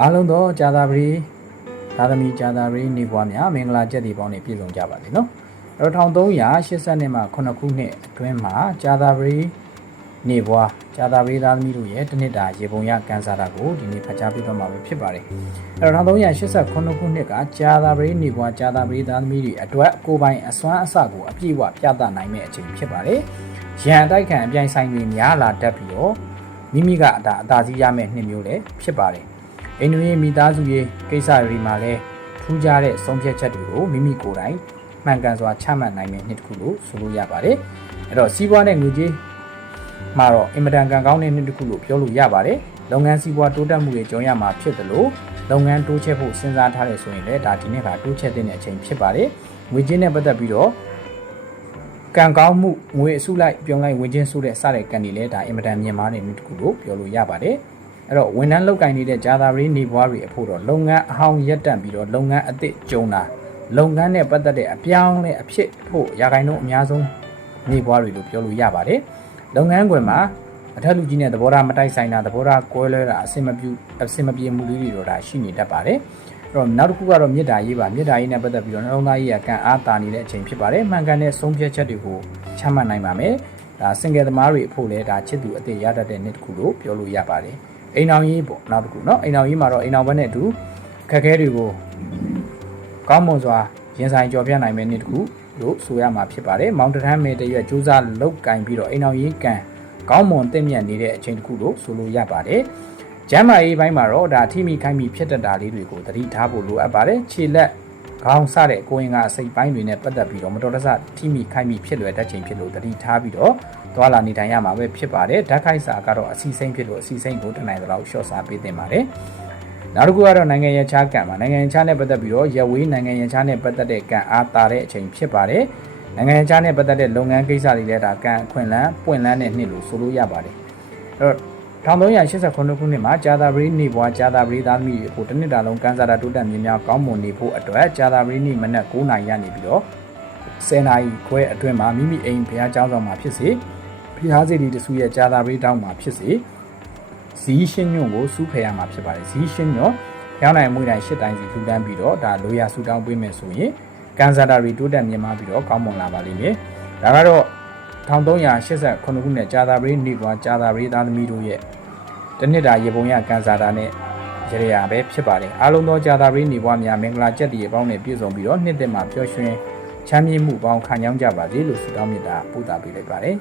အားလုံးသောကြာသာပတိသာသမီကြာသာပတိနေပွားများမင်္ဂလာကျက်တီပေါင်းနဲ့ပြည့်စုံကြပါစေနော်အဲ့တော့1380မှာ9ခုနှစ်အတွင်းမှာကြာသာပတိနေပွားကြာသာပတိသားသမီးတို့ရဲ့တနစ်တာရေပုံရကန်စာတာကိုဒီနေ့ဖတ်ကြားပေးသွားမှာဖြစ်ပါတယ်အဲ့တော့1389ခုနှစ်ကကြာသာပတိနေပွားကြာသာပတိသားသမီးတွေအတွက်ကိုယ်ပိုင်အစွမ်းအစကိုအပြည့်အဝပြသနိုင်မယ့်အချိန်ဖြစ်ပါတယ်ရန်တိုက်ခံအပြိုင်ဆိုင်တွေများလာတတ်ပြီးတော့မိမိကအသာစီးရမယ့်နှစ်မျိုးလည်းဖြစ်ပါတယ်အိန္ဒိယမိသားစုရေးကိစ္စတွေမှာလည်းထူးခြားတဲ့ဆုံးဖြတ်ချက်တွေကိုမိမိကိုယ်တိုင်မှန်ကန်စွာချမှတ်နိုင်မယ့်နှစ်တစ်ခုလို့ဆိုလို့ရပါတယ်အဲ့တော့စီးပွားနဲ့ငွေကြေးမှာတော့အင်မတန်ကံကောင်းတဲ့နှစ်တစ်ခုလို့ပြောလို့ရပါတယ်လုပ်ငန်းစီးပွားတိုးတက်မှုတွေကြုံရမှာဖြစ်တယ်လို့လုပ်ငန်းတိုးချဲ့ဖို့စဉ်းစားထားတယ်ဆိုရင်လည်းဒါဒီနေ့ကတိုးချဲ့တဲ့အချိန်ဖြစ်ပါတယ်ငွေကြေးနဲ့ပတ်သက်ပြီးတော့ကံကောင်းမှုငွေအစုလိုက်ပြုံလိုက်ဝင်ချင်းဆိုတဲ့စတဲ့ကံတွေလည်းဒါအင်မတန်မြင့်မားတဲ့နှစ်တစ်ခုလို့ပြောလို့ရပါတယ်အဲ့တော့ဝန်ထမ်းလုပ်ကိုင်နေတဲ့ဂျာသာပရိနေဘွားတွေအဖို့တော့လုပ်ငန်းအဟောင်းရပ်တန့်ပြီးတော့လုပ်ငန်းအသစ်ကျုံတာလုပ်ငန်းနဲ့ပတ်သက်တဲ့အပြောင်းလဲအဖြစ်ဖို့ရာခိုင်နှုန်းအများဆုံးနေဘွားတွေလို့ပြောလို့ရပါတယ်လုပ်ငန်းခွင်မှာအထက်လူကြီးနဲ့သဘောထားမတိုက်ဆိုင်တာသဘောထားကွဲလွဲတာအဆင်မပြေမှုလေးတွေတော့ဒါရှိနေတတ်ပါတယ်အဲ့တော့နောက်တစ်ခုကတော့မေတ္တာရေးပါမေတ္တာရေးနဲ့ပတ်သက်ပြီးတော့နှလုံးသားရေးကံအားတာနေတဲ့အချိန်ဖြစ်ပါတယ်မှန်ကန်တဲ့ဆုံးဖြတ်ချက်တွေကိုချမှတ်နိုင်ပါမယ်ဒါစင်ကယ်သမားတွေအဖို့လည်းဒါချစ်သူအသစ်ရတတ်တဲ့နှစ်တစ်ခုလို့ပြောလို့ရပါတယ်အိမ်အောင်ရေးပေါ့နောက်တစ်ခုเนาะအိမ်အောင်ရေးမှာတော့အိမ်အောင်ဘက်နဲ့အတူခက်ခဲတွေကိုကောင်းမွန်စွာရင်ဆိုင်ကြော်ပြနိုင်မယ့်နေ့တစ်ခုလို့ဆိုရမှာဖြစ်ပါတယ်မောင်တထမ်းမေတရွက်စူးစမ်းလုတ်ကင်ပြီးတော့အိမ်အောင်ရေးကံကောင်းမွန်တင့်မြတ်နေတဲ့အချိန်တစ်ခုလို့ဆိုလို့ရပါတယ်ကျမ်းမာရေးပိုင်းမှာတော့ဒါထိမိခိုင်းမိဖြစ်တတ်တာလေးတွေကိုသတိထားဖို့လိုအပ်ပါတယ်ခြေလက်ခေါင်းစတဲ့ကိုရင်ကအစိပ်ပိုင်းတွေနဲ့ပတ်သက်ပြီးတော့မတော်တဆထိမိခိုင်းမိဖြစ်လွယ်တတ်ချိန်ဖြစ်လို့သတိထားပြီးတော့သွာလာနေထိုင်ရမှာပဲဖြစ်ပါတယ်ဓာတ်ခိုက်စာကတော့အစီစိမ့်ဖြစ်လို့အစီစိမ့်ကိုတနိုင်တော့ရှော့စာပေးတင်ပါတယ်နောက်တစ်ခုကတော့နိုင်ငံရခြားကံပါနိုင်ငံရခြားနဲ့ပတ်သက်ပြီးတော့ရဝေးနိုင်ငံရခြားနဲ့ပတ်သက်တဲ့ကံအားတာတဲ့အချိန်ဖြစ်ပါတယ်နိုင်ငံခြားနဲ့ပတ်သက်တဲ့လုပ်ငန်းကိစ္စတွေလည်းဒါကံအခွင့်အလမ်းပွင့်လန်းတဲ့နှစ်လို့ဆိုလို့ရပါတယ်အဲ့တော့1389ခုနှစ်မှာဂျာသာပရိနေဘွားဂျာသာပရိသားသမီးကိုတနစ်တာလုံးကန်းစားတာတိုးတက်မြင့်များကောင်းမွန်နေဖို့အတွက်ဂျာသာပရိနေမနက်9နာရီရနေပြီးတော့10နာရီခွဲအတွင်းမှာမိမိအိမ်ဘုရားကျောင်းဆောင်မှာဖြစ်စေဘုရားစေတီတဆူရဲ့ဂျာသာပရိတောင်းမှာဖြစ်စေဇီးရှင်းညွန့်ကိုစူးဖယ်ရမှာဖြစ်ပါတယ်ဇီးရှင်းညွန့်ရောင်းနိုင်မွေးတိုင်း8တိုင်းစီထူတန်းပြီးတော့ဒါလိုရာဆူတောင်းပေးမယ်ဆိုရင်ကန်းစားတာတွေတိုးတက်မြင့်မားပြီးတော့ကောင်းမွန်လာပါလိမ့်မယ်ဒါကတော့1389ခုနှစ်ဂျာသာပရိနေဘွားဂျာသာပရိသားသမီးတို့ရဲ့တနစ်တာရေပုံရကန်စာတာနဲ့ရေရာပဲဖြစ်ပါတယ်အားလုံးသောဂျာသာပရိနေဘွားများမင်္ဂလာကျက်တည်ပေါင်းနဲ့ပြည့်စုံပြီးတော့နှစ်သက်မှာပျော်ရွှင်ချမ်းမြေ့မှုပေါင်းခံကြောင်းကြပါစေလို့ဆုတောင်းမေတ္တာပို့သပေးလိုက်ပါတယ်